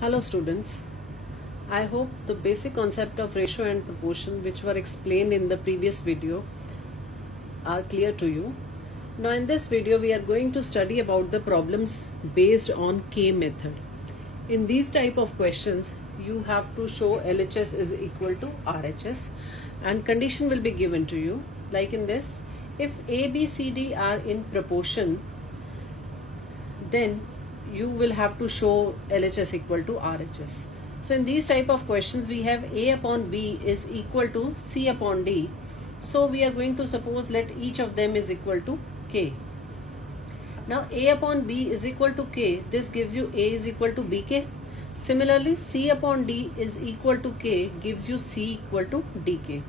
Hello students, I hope the basic concept of ratio and proportion which were explained in the previous video are clear to you. Now in this video we are going to study about the problems based on K method. In these type of questions you have to show LHS is equal to RHS and condition will be given to you like in this. If A, B, C, D are in proportion, then you will have to show LHS equal to RHS. So in these type of questions we have A upon B is equal to C upon D. So we are going to suppose let each of them is equal to K. Now A upon B is equal to K. This gives you A is equal to BK. Similarly C upon D is equal to K gives you C equal to DK.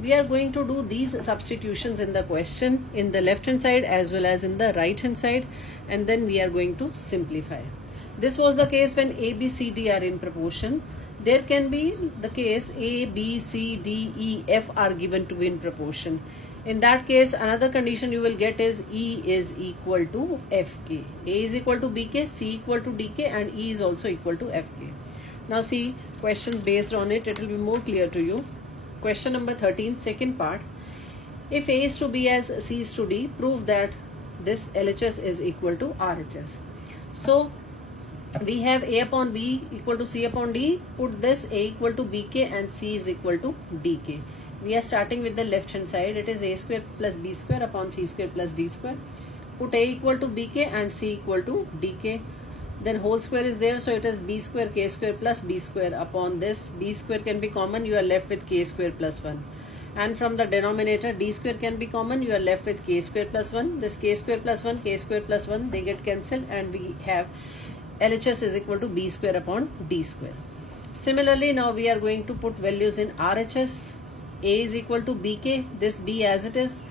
We are going to do these substitutions in the question in the left hand side as well as in the right hand side, and then we are going to simplify. This was the case when A, B, C, D are in proportion. There can be the case A, B, C, D, E, F are given to be in proportion. In that case another condition you will get is E is equal to FK. A is equal to BK, C equal to DK and E is also equal to FK. Now see questions based on it, it will be more clear to you. Question number 13, second part. If A is to B as C is to D, prove that this LHS is equal to RHS. So we have A upon B equal to C upon D. Put this A equal to BK and C is equal to DK. We are starting with the left hand side. It is A square plus B square upon C square plus D square. Put A equal to BK and C equal to DK. Then whole square is there, so it is B square K square plus B square. Upon this B square can be common, you are left with K square plus 1. And from the denominator D square can be common, you are left with K square plus 1. This K square plus 1, K square plus 1, they get cancelled and we have LHS is equal to B square upon D square. Similarly now we are going to put values in RHS. A is equal to BK, this B as it is,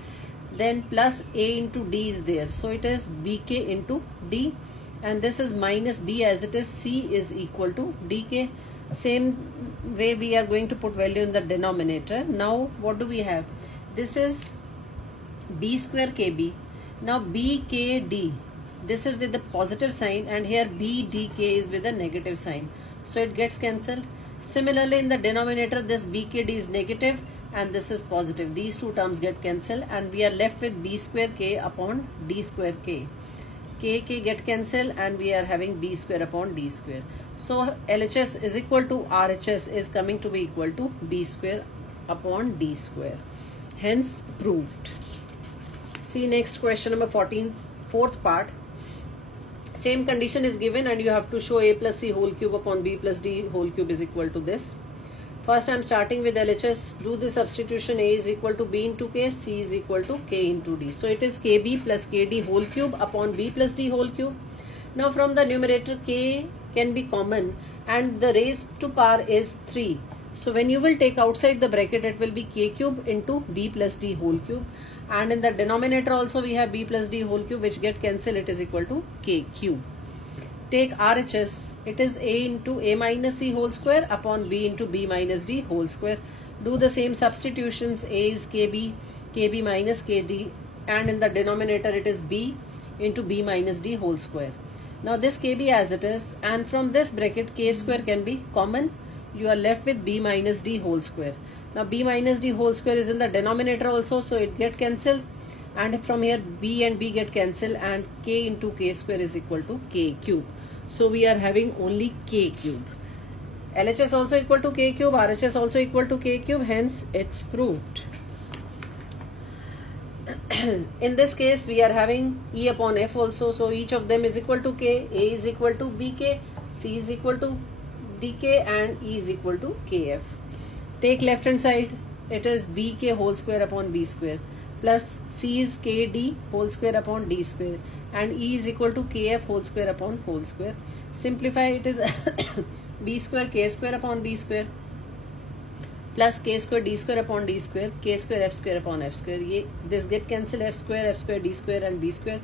then plus A into D is there, so it is BK into D. And this is minus B as it is, C is equal to DK. Same way we are going to put value in the denominator. Now what do we have? This is B square KB. Now BKD, this is with the positive sign and here BDK is with a negative sign. So it gets cancelled. Similarly in the denominator this BKD is negative and this is positive. These two terms get cancelled and we are left with B square K upon D square K. K get cancelled and we are having B square upon D square. So LHS is equal to RHS is coming to be equal to B square upon D square. Hence proved. See next question number 14, fourth part. Same condition is given and you have to show A plus C whole cube upon B plus D whole cube is equal to this. First I am starting with LHS. Do the substitution. A is equal to B into K, C is equal to K into D. So it is KB plus KD whole cube upon B plus D whole cube. Now from the numerator K can be common and the raised to power is 3. So when you will take outside the bracket it will be K cube into B plus D whole cube. And in the denominator also we have B plus D whole cube which get cancelled, it is equal to K cube. Take RHS. It is A into A minus C whole square upon B into B minus D whole square. Do the same substitutions. A is KB, KB minus KD and in the denominator it is B into B minus D whole square. Now this KB as it is and from this bracket K square can be common. You are left with B minus D whole square. Now B minus D whole square is in the denominator also, so it get cancelled and from here B and B get cancelled and K into K square is equal to K cube. So we are having only K cube. LHS also equal to K cube, RHS also equal to K cube, hence it's proved. In this case we are having E upon F also, so each of them is equal to K. A is equal to BK, C is equal to DK and E is equal to KF. Take left hand side, it is BK whole square upon B square plus C is KD whole square upon D square and E is equal to KF whole square upon whole square. Simplify, it is B square K square upon B square plus K square D square upon D square, K square F square upon F square. This get cancelled, F square D square and B square.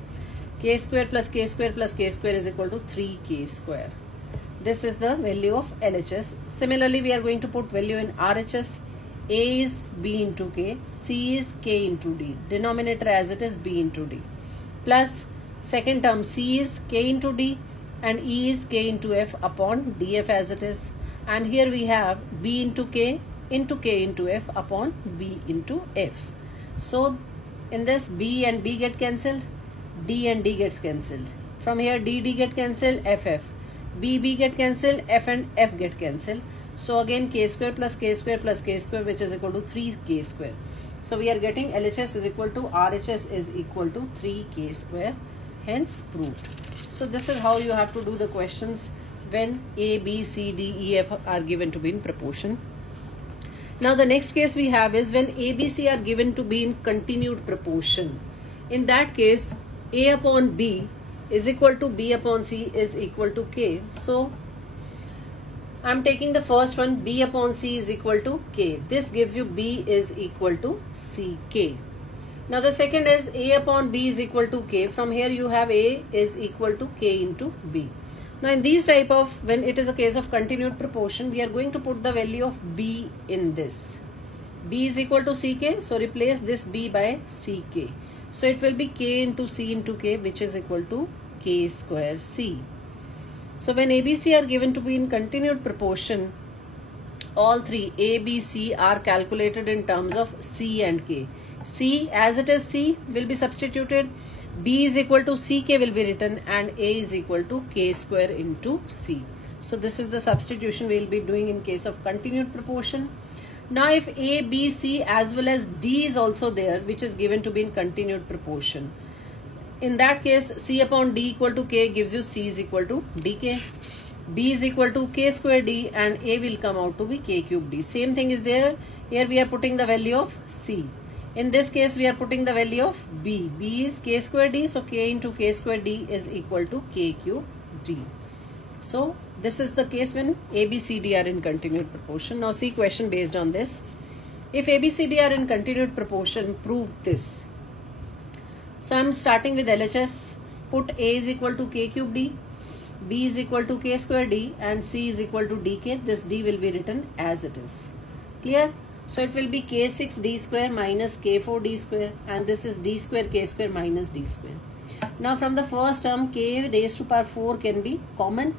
K square plus K square plus K square is equal to 3K square. This is the value of LHS. Similarly we are going to put value in RHS. A is B into K, C is K into D, denominator as it is B into D, plus second term C is K into D and E is K into F upon DF as it is. And here we have B into K into F upon B into F. So in this, B and B get cancelled, D and D gets cancelled. From here D get cancelled, F. B get cancelled, F and F get cancelled. So again K square plus K square plus K square, which is equal to 3K square. So we are getting LHS is equal to RHS is equal to 3K square, hence proved. So this is how you have to do the questions when A, B, C, D, E, F are given to be in proportion. Now the next case we have is when A, B, C are given to be in continued proportion. In that case, A upon B is equal to B upon C is equal to K. So I am taking the first one, B upon C is equal to K. This gives you B is equal to CK. Now the second is A upon B is equal to K. From here you have A is equal to K into B. Now in these type of, when it is a case of continued proportion, we are going to put the value of B in this. B is equal to CK, so replace this B by CK. So it will be K into C into K, which is equal to K square C. So when ABC are given to be in continued proportion, all three A, B, C are calculated in terms of C and K. C as it is C will be substituted, B is equal to CK will be written, and A is equal to K square into C. So this is the substitution we will be doing in case of continued proportion. Now if A, B, C as well as D is also there, which is given to be in continued proportion, in that case C upon D equal to K gives you C is equal to DK. B is equal to K square D and A will come out to be K cube D. Same thing is there. Here we are putting the value of C. In this case we are putting the value of B. B is K square D, so K into K square D is equal to K cube D. So this is the case when A, B, C, D are in continued proportion. Now see question based on this. If A, B, C, D are in continued proportion, prove this. So I am starting with LHS. Put A is equal to K cube D, B is equal to K square D, and C is equal to DK. This D will be written as it is. Clear? So it will be K6 D square minus K4 D square, and this is D square K square minus D square. Now from the first term, K raised to power 4 can be common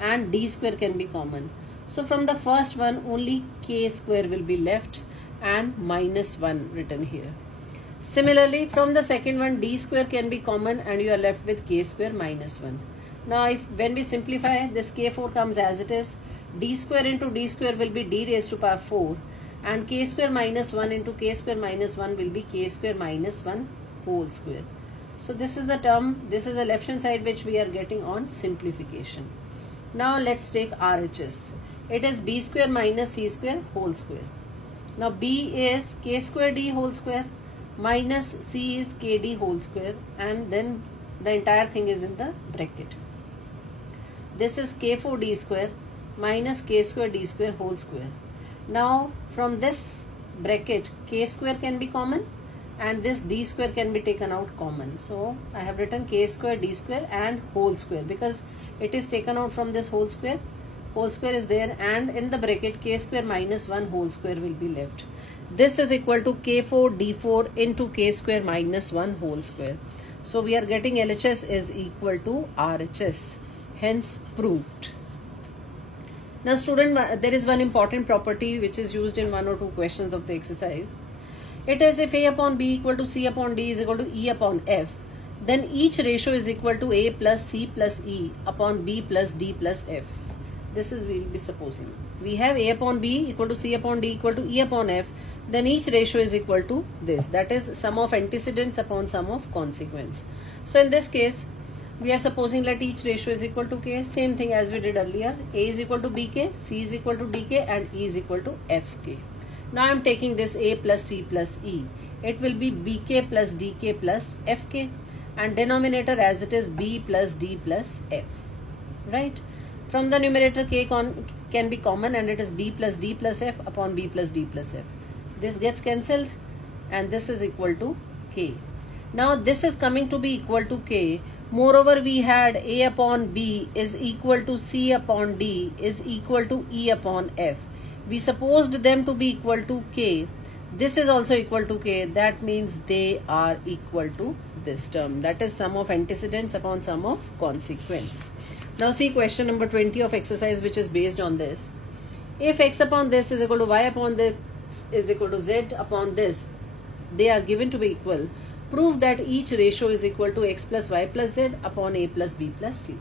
and D square can be common. So from the first one only K square will be left and minus 1 written here. Similarly from the second one, D square can be common and you are left with K square minus 1. Now when we simplify, this K4 comes as it is. D square into D square will be D raised to power 4, and K square minus 1 into K square minus 1 will be K square minus 1 whole square. So this is the term, this is the left hand side which we are getting on simplification. Now let's take RHS. It is B square minus C square whole square. Now B is K square D whole square minus C is KD whole square, and then the entire thing is in the bracket. This is K4 D square minus K square D square whole square. Now from this bracket K square can be common and this D square can be taken out common. So I have written K square D square and whole square because it is taken out from this whole square. Whole square is there, and in the bracket K square minus 1 whole square will be left. This is equal to K4 D4 into K square minus 1 whole square. So we are getting LHS is equal to RHS, hence proved. Now student, there is one important property which is used in 1 or 2 questions of the exercise. It is if A upon B equal to C upon D is equal to E upon F, then each ratio is equal to A plus C plus E upon B plus D plus F. This is we will be supposing. We have A upon B equal to C upon D equal to E upon F, then each ratio is equal to this. That is sum of antecedents upon sum of consequence. So in this case, we are supposing that each ratio is equal to K. Same thing as we did earlier. A is equal to BK, C is equal to DK, and E is equal to FK. Now I am taking this A plus C plus E. It will be BK plus DK plus FK, and denominator as it is B plus D plus F. Right? From the numerator K can be common, and it is B plus D plus F upon B plus D plus F. This gets cancelled and this is equal to K. Now this is coming to be equal to K. Moreover, we had A upon B is equal to C upon D is equal to E upon F. We supposed them to be equal to K. This is also equal to K. That means they are equal to this term. That is sum of antecedents upon sum of consequence. Now see question number 20 of exercise, which is based on this. If x upon this is equal to y upon this is equal to z upon this, they are given to be equal. Prove that each ratio is equal to x plus y plus z upon a plus b plus c.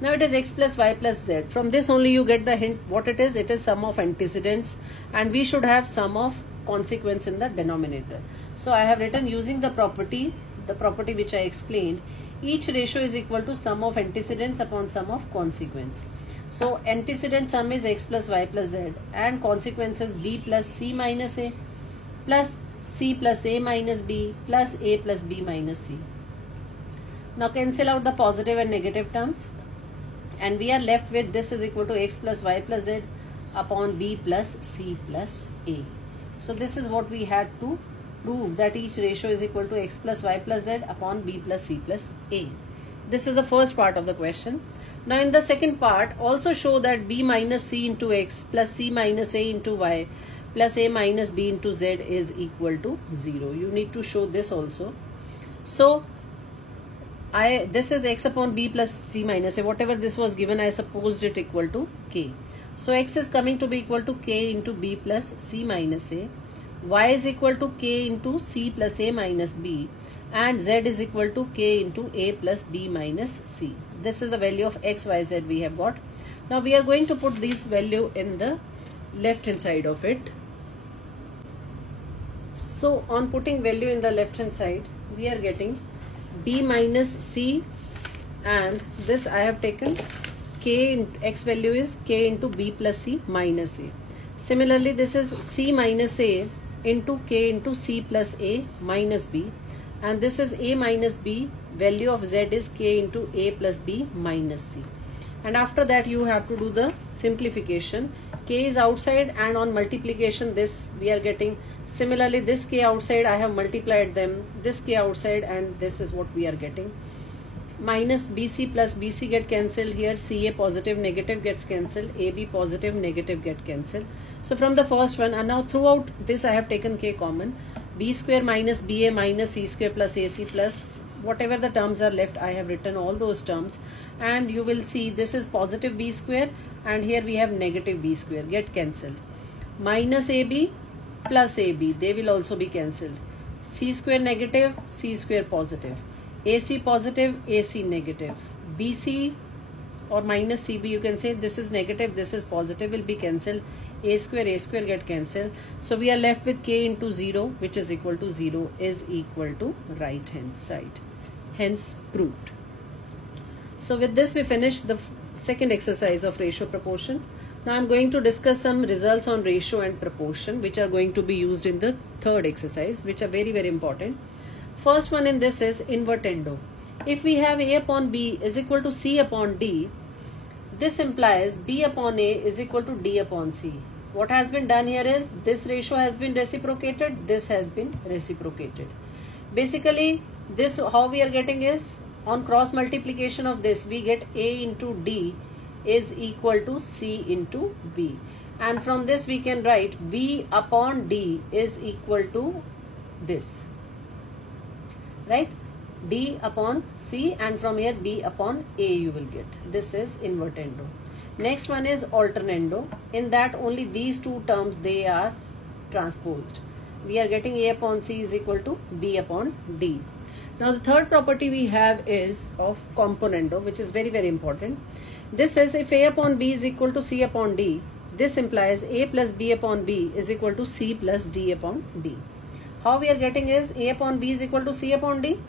Now it is x plus y plus z. From this only you get the hint what it is. It is sum of antecedents, and we should have sum of consequence in the denominator. So I have written using the property which I explained, each ratio is equal to sum of antecedents upon sum of consequence. So antecedent sum is x plus y plus z, and consequence is b plus c minus a plus c plus a minus b plus a plus b minus c. Now cancel out the positive and negative terms, and we are left with this is equal to x plus y plus z upon b plus c plus a. So this is what we had to prove, that each ratio is equal to x plus y plus z upon b plus c plus a. This is the first part of the question. Now in the second part, also show that b minus c into x plus c minus a into y plus a minus b into z is equal to 0. You need to show this also. So this is x upon b plus c minus a. Whatever this was given, I supposed it equal to k. So x is coming to be equal to k into b plus c minus a. Y is equal to k into c plus a minus b, and z is equal to k into a plus b minus c. This is the value of x, y, z we have got. Now we are going to put this value in the left hand side of it. So on putting value in the left hand side, we are getting b minus c, and this I have taken k, x value is k into b plus c minus a. Similarly, this is c minus a into k into c plus a minus b, and this is a minus b, value of z is k into a plus b minus c. And after that you have to do the simplification. K is outside, and on multiplication this we are getting, similarly this k outside I have multiplied them, this k outside, and this is what we are getting. Minus bc plus bc get cancelled here, ca positive negative gets cancelled, ab positive negative get cancelled. So from the first one, and now throughout this I have taken k common, b square minus ba minus c square plus ac plus whatever the terms are left, I have written all those terms, and you will see this is positive b square, and here we have negative b square get cancelled. Minus ab plus ab, they will also be cancelled. C square negative, c square positive, AC positive, AC negative, BC or minus CB, you can say this is negative, this is positive, will be cancelled. A square get cancelled. So we are left with k into 0, which is equal to 0 is equal to right hand side. Hence proved. So with this we finish the second exercise of ratio proportion. Now I am going to discuss some results on ratio and proportion, which are going to be used in the third exercise, which are very, very important. First one in this is invertendo. If we have A upon B is equal to C upon D, this implies B upon A is equal to D upon C. What has been done here is this ratio has been reciprocated, this has been reciprocated. Basically, this how we are getting is on cross multiplication of this, we get A into D is equal to C into B. And from this we can write B upon D is equal to this. Right? D upon C, and from here B upon A you will get. This is invertendo. Next one is alternando. In that only these two terms they are transposed. We are getting A upon C is equal to B upon D. Now the third property we have is of componendo, which is very, very important. This says if A upon B is equal to C upon D, this implies A plus B upon B is equal to C plus D upon D. How we are getting is A upon B is equal to C upon D.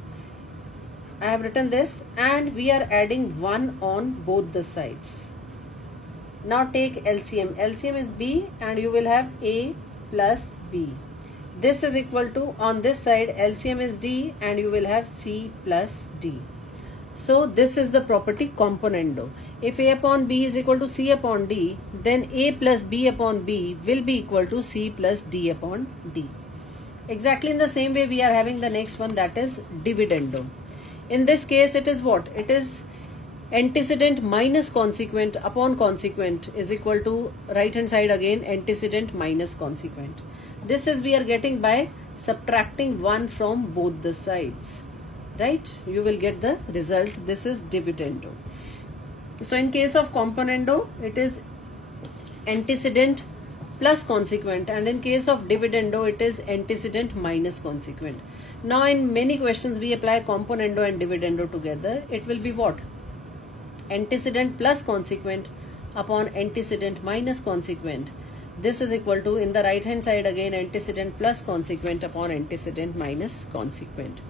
I have written this, and we are adding 1 on both the sides. Now take LCM. LCM is B, and you will have A plus B. This is equal to, on this side LCM is D, and you will have C plus D. So this is the property componendo. If A upon B is equal to C upon D, then A plus B upon B will be equal to C plus D upon D. Exactly in the same way we are having the next one, that is dividendo. In this case it is what? It is antecedent minus consequent upon consequent is equal to right hand side again antecedent minus consequent. This is we are getting by subtracting 1 from both the sides. Right? You will get the result. This is dividendo. So in case of componendo, it is antecedent plus consequent, and in case of dividendo, it is antecedent minus consequent. Now in many questions we apply componendo and dividendo together. It will be what? Antecedent plus consequent upon antecedent minus consequent. This is equal to, in the right hand side again, antecedent plus consequent upon antecedent minus consequent.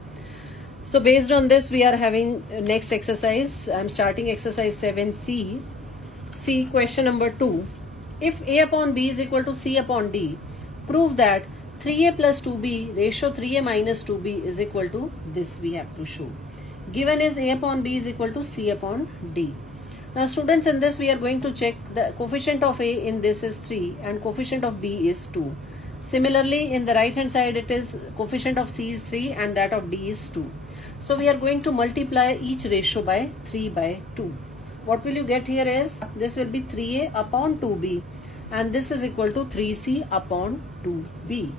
So based on this, we are having next exercise. I am starting exercise 7C. See question number 2. If A upon B is equal to C upon D, prove that 3A plus 2B ratio 3A minus 2B is equal to this we have to show. Given is A upon B is equal to C upon D. Now students, in this we are going to check the coefficient of A in this is 3 and coefficient of B is 2. Similarly, in the right hand side it is coefficient of C is 3 and that of D is 2. So we are going to multiply each ratio by 3 by 2. What will you get here is, this will be 3A upon 2B and this is equal to 3C upon 2B.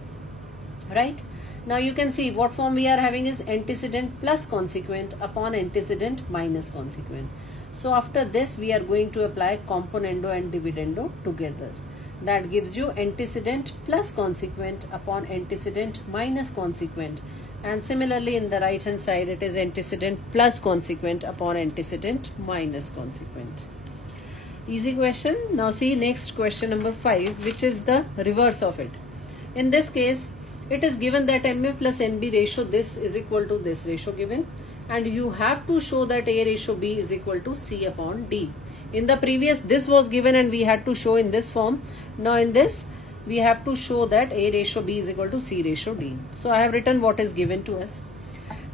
Right? Now you can see what form we are having is antecedent plus consequent upon antecedent minus consequent. So after this we are going to apply componendo and dividendo together. That gives you antecedent plus consequent upon antecedent minus consequent. And similarly in the right hand side it is antecedent plus consequent upon antecedent minus consequent. Easy question. Now see next question number 5, which is the reverse of it. In this case it is given that MA plus NB ratio this is equal to this ratio given, and you have to show that A ratio B is equal to C upon D. In the previous this was given and we had to show in this form. Now in this we have to show that A ratio B is equal to C ratio D. So I have written what is given to us.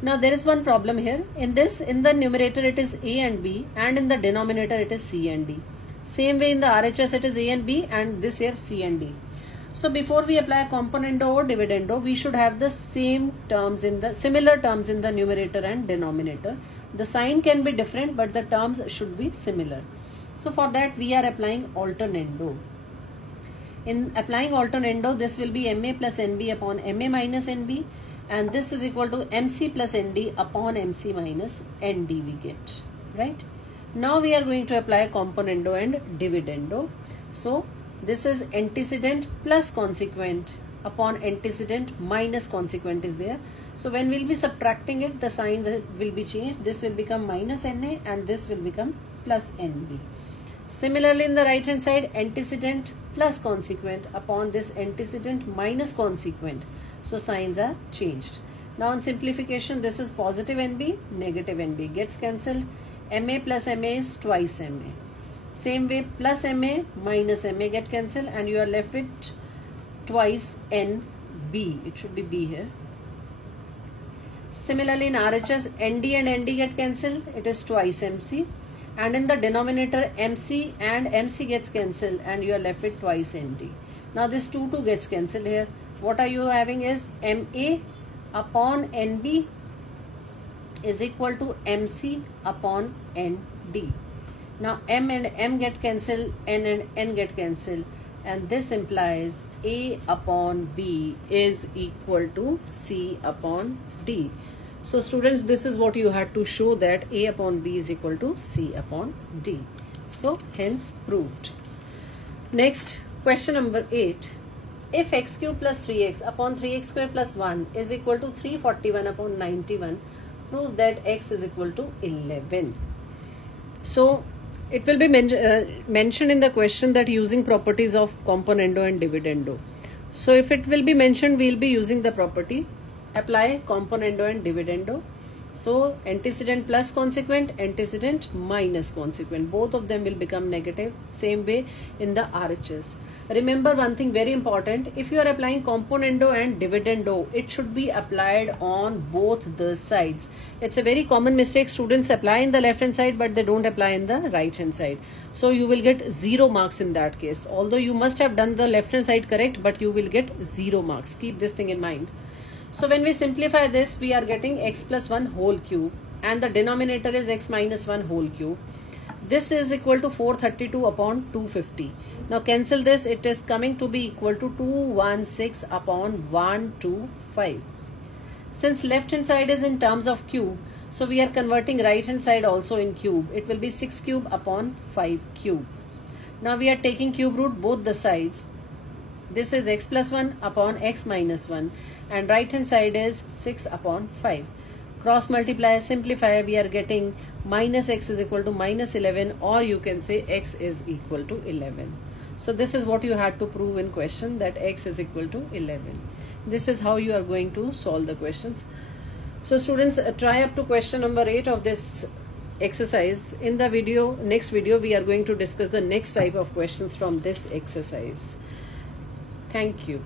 Now there is one problem here. In this, in the numerator it is A and B and in the denominator it is C and D. Same way in the RHS it is A and B and this here C and D. So before we apply componendo or dividendo, we should have the same terms in the similar terms in the numerator and denominator. The sign can be different but the terms should be similar. So for that we are applying alternando. In applying alternando, this will be MA plus NB upon MA minus NB and this is equal to MC plus ND upon MC minus ND we get, right? Now we are going to apply componendo and dividendo. So this is antecedent plus consequent upon antecedent minus consequent is there. So when we will be subtracting it, the signs will be changed. This will become minus NA and this will become plus NB. Similarly in the right hand side, antecedent plus consequent upon this antecedent minus consequent. So signs are changed. Now on simplification, this is positive NB, negative NB gets cancelled. MA plus MA is twice MA. Same way plus MA minus MA get cancelled and you are left with twice NB. It should be B here. Similarly in RHS, ND and ND get cancelled. It is twice MC. And in the denominator MC and MC gets cancelled and you are left with twice ND. Now this 2 gets cancelled here. What are you having is MA upon NB is equal to MC upon ND. Now M and M get cancelled, N and N get cancelled, and this implies A upon B is equal to C upon D. So students, this is what you had to show, that A upon B is equal to C upon D. So hence proved. Next, question number 8. If x cube plus 3x upon 3x square plus 1 is equal to 341 upon 91, proves that x is equal to 11. So it will be mentioned in the question that using properties of componendo and dividendo. So if it will be mentioned, we will be using the property. Apply componendo and dividendo. So antecedent plus consequent, antecedent minus consequent, both of them will become negative. Same way in the RHS. Remember one thing very important, if you are applying componendo and dividendo, it should be applied on both the sides. It's a very common mistake, students apply in the left hand side but they don't apply in the right hand side. So you will get 0 marks in that case. Although you must have done the left hand side correct, but you will get 0 marks. Keep this thing in mind. So when we simplify this, we are getting x plus 1 whole cube and the denominator is x minus 1 whole cube. This is equal to 432 upon 250. Now cancel this, it is coming to be equal to 216 upon 125. Since left hand side is in terms of cube, So we are converting right hand side also in cube. It will be 6 cube upon 5 cube. Now we are taking cube root both the sides. This is x plus 1 upon x minus 1 and right hand side is 6 upon 5. Cross multiply, simplify, we are getting minus x is equal to minus 11, or you can say x is equal to 11. So this is what you had to prove in question, that x is equal to 11. This is how you are going to solve the questions. So students, try up to question number 8 of this exercise. In the next video we are going to discuss the next type of questions from this exercise. Thank you.